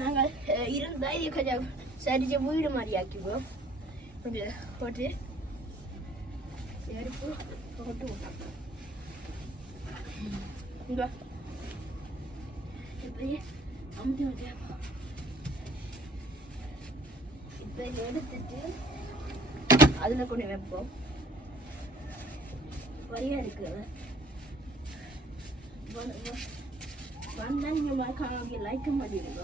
நாங்கள் இருந்தால் இது கொஞ்சம் சரிச்ச வீடு மாதிரி ஆக்கிப்போம். கொஞ்சம் போட்டு எடுப்பு போட்டு இங்கே இப்படி அமுத்தி விட்டியாப்பா. இப்போ எடுத்துட்டு அதில் கொண்டு வைப்போம். வரியாக இருக்குது வந்தால் நீங்கள் மறக்காம லைக் பண்ணிடுங்க.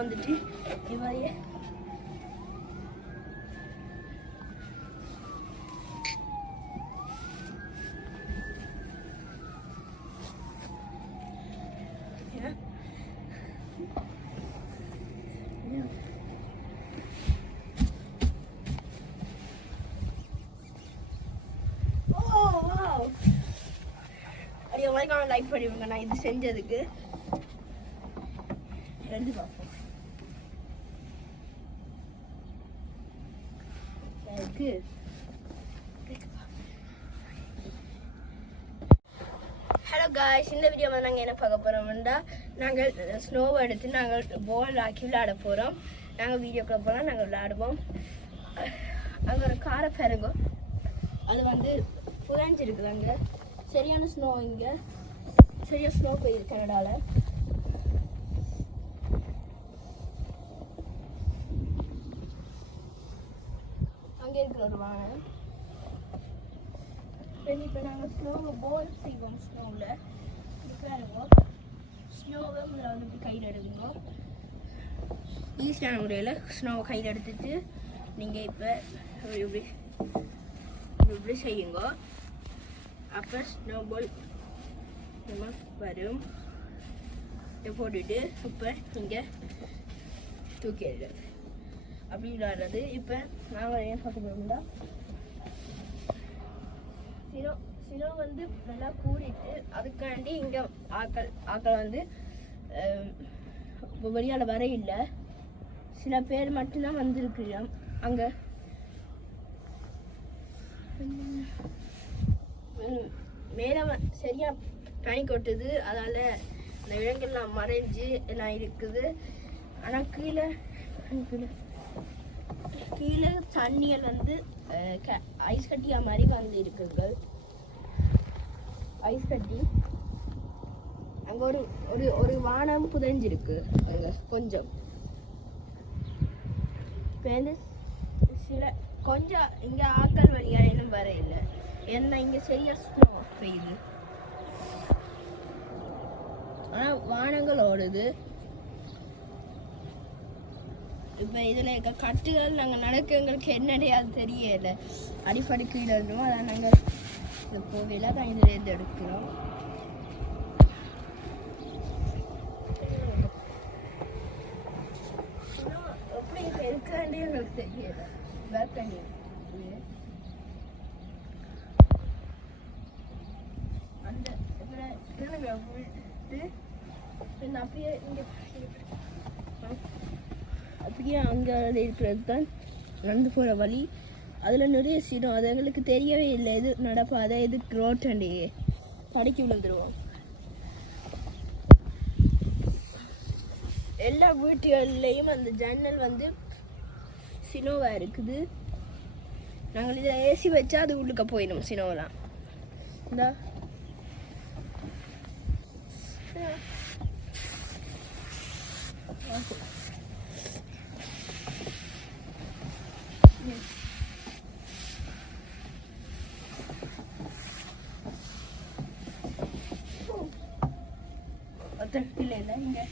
வந்துட்டு இவையே லைக் பண்ணிவிடுங்க நான் இது செஞ்சதுக்கு. ரெண்டு பார்ப்போம். ஹலோ காய்ஸ், இந்த வீடியோவில் நாங்கள் என்ன பார்க்க போகிறோம்னா நாங்கள் ஸ்னோவை எடுத்து நாங்கள் பால் ஆக்கி விளையாட போகிறோம். நாங்கள் வீடியோக்குள்ள போனால் நாங்கள் விளையாடுவோம். அங்கே ஒரு காரை பாருங்க, அது வந்து புதஞ்சிருக்குது. அங்கே சரியான ஸ்னோ, இங்கே சரியாக ஸ்னோ பெய்யுது கனடாவில். அங்கே இருக்கிற ஒரு வானம். இப்போ நாங்கள் ஸ்னோவை போல் செய்வோம். ஸ்னோவில் பாருங்க, ஸ்னோவை வந்து இப்படி கையில் எடுக்குங்க. ஈஸியான முறையில் ஸ்னோவை கையில் எடுத்துட்டு நீங்கள் இப்போ இப்படி இப்படி செய்யுங்க. அப்போ ஸ்னோ பால் வரும். போட்டுட்டு இப்போ இங்கே தூக்கிடுறது அப்படி விளையாடுறது. இப்போ நாங்கள் ஏன் பார்க்க போகிறோம்னா சினோ வந்து நல்லா கூடிட்டு அதுக்காண்டி இங்கே ஆக்கள் வந்து வெளியால் வர இல்லை. சில பேர் மட்டும்தான் வந்துருக்குறோம். அங்கே மேலே சரியாக பனி கொட்டுது, அதால் அந்த இடங்கள்லாம் மறைஞ்சு எல்லாம் இருக்குது. ஆனால் கீழே தண்ணிகள் வந்து ஐஸ் கட்டியாக மாதிரி வந்து இருக்குங்க. ஐஸ் கட்டி அங்கே ஒரு ஒரு ஒரு வானம் புதைஞ்சிருக்கு அங்கே கொஞ்சம். இப்போ வந்து சில கொஞ்சம் இங்கே ஆக்கள் வழியாக இன்னும் வர இல்லை. ஏன்னா இங்கே சரியாக ஸ்னோ பெய்யுது. ஆனால் வானங்கள் ஓடுது. இப்போ இதில் இருக்க கட்டுகள் நாங்கள் நடக்க எங்களுக்கு என்னடே அது தெரியல. அடிப்படை கீழே இருந்தோம், அதான் நாங்கள் இந்த கோவில தான் இதில் எடுக்கிறோம். எப்படி இப்போ இருக்காண்டே எங்களுக்கு தெரியல. பேக் பண்ணி அந்த அப்படியே இங்கே அப்படியே அங்கே இருக்கிறது தான் நடந்து போகிற வழி. அதில் நிறைய சீனம், அது எங்களுக்கு தெரியவே இல்லை. எது நடப்பாதை எது ரோட்டாண்டியே தடுக்கி விழுந்துருவோம். எல்லா வீட்டுகள்லேயும் அந்த ஜன்னல் வந்து சினோவாக இருக்குது. நாங்கள் இதில் ஏசி வச்சா அது உள்ளுக்க போயிடும் சினோவெலாம். இந்த ஒருத்தர் இல்லை இல்லை இங்கே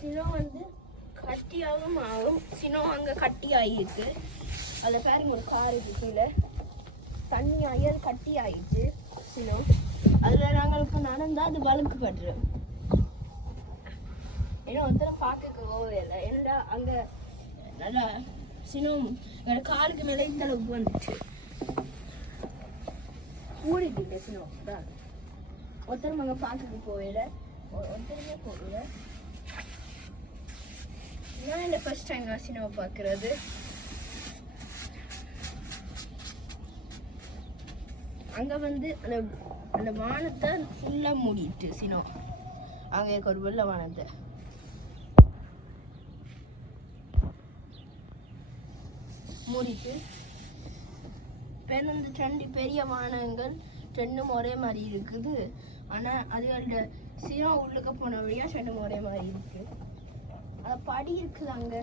சினோ வந்து கட்டியாகவும் ஆகும். சினோ அங்கே கட்டி ஆகிருக்கு. அதில் பாருங்க ஒரு கார் இருக்கு கீழே தண்ணி ஆகி அது கட்டி ஆகிடுச்சு சினோ. அதில் நாங்களுக்கு நடந்தால் அது வழுக்குப்படுறோம். ஏன்னா ஒருத்தரம் பார்க்க போகவே இல்லை. ஏன்னா அங்கே நல்லா சினோ காருக்கு மேலே இந்த அளவுக்கு வந்துச்சு கூடிட்டு சினோ தான். ஒருத்தரும் அங்கே பார்க்க போகல, ஒருத்தருமே போகல. நான் இந்த ஃபர்ஸ்ட் டைம் நான் சினோவை பார்க்குறது. அங்கே வந்து அந்த அந்த வானத்தை ஃபுல்லாக மூடிட்டு சினோ. அங்கே இருக்க ஒரு வெள்ளை வானத்தை மூடிட்டு இப்போ இந்த ரெண்டு பெரிய வானங்கள் ரெண்டும் ஒரே மாதிரி இருக்குது. ஆனால் அதுகளோட சினோ உள்ளுக்க போன வழியாக ரெண்டும் ஒரே மாதிரி இருக்குது. அது படி இருக்குது அங்கே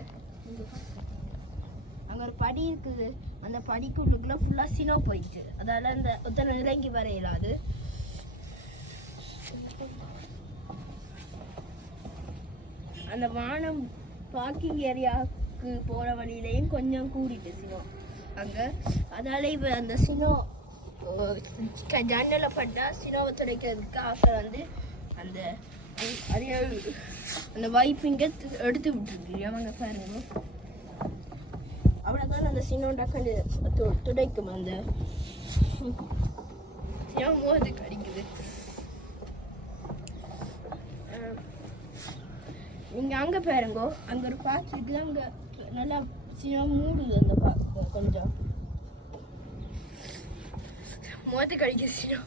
அங்கே ஒரு படி இருக்குது. அந்த படிக்கு உள்ளுக்குள்ள ஃபுல்லாக சினோ போயிட்டு அதால் அந்த ஒத்தனை இறங்கி வர இயலாது. அந்த வானம் பார்க்கிங் ஏரியாவுக்கு போகிற வழியிலையும் கொஞ்சம் கூடிட்டு சினோ அங்கே. அதால் இப்போ அந்த சினோ ஜன்னலை பட்டால் சினோவை துடைக்கிறதுக்கு ஆசை வந்து அந்த அந்த வைப்பிங்க எடுத்து விட்டுருக்கு. அவங்க பாருங்க அவ்வளோதான் அந்த சினோ டக்குன்னு துடைக்கும். அந்த சினோ மோது கடிக்குது. நீங்கள் அங்கே பாருங்கோ, அங்கே ஒரு பாத்து இருக்குது. அங்கே நல்லா சினோ மூடுது. அந்த பாத்து கொஞ்சம் மோது கடிக்குது சினோ.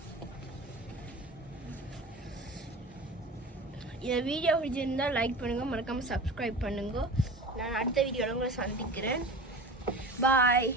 இந்த வீடியோ பிடிச்சிருந்தால் லைக் பண்ணுங்கள், மறக்காமல் சப்ஸ்கிரைப் பண்ணுங்க. நான் அடுத்த வீடியோவில் உங்களை சந்திக்கிறேன். பாய்.